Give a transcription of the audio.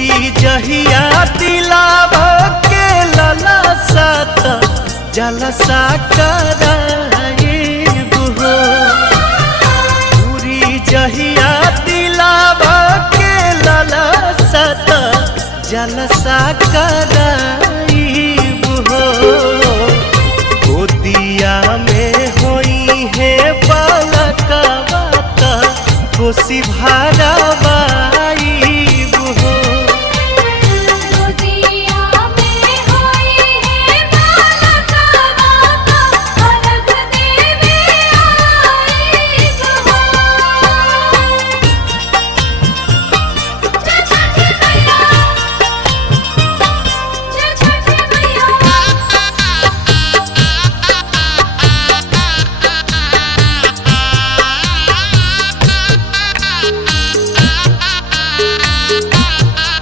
पूरी जहिया दिलावा के ललसा त जलसा कराइब हो। पूरी जहिया दिलावा के ललसा त जलसा कराइब हो। गोदिया में होई है बालकवा त कोसी भरावा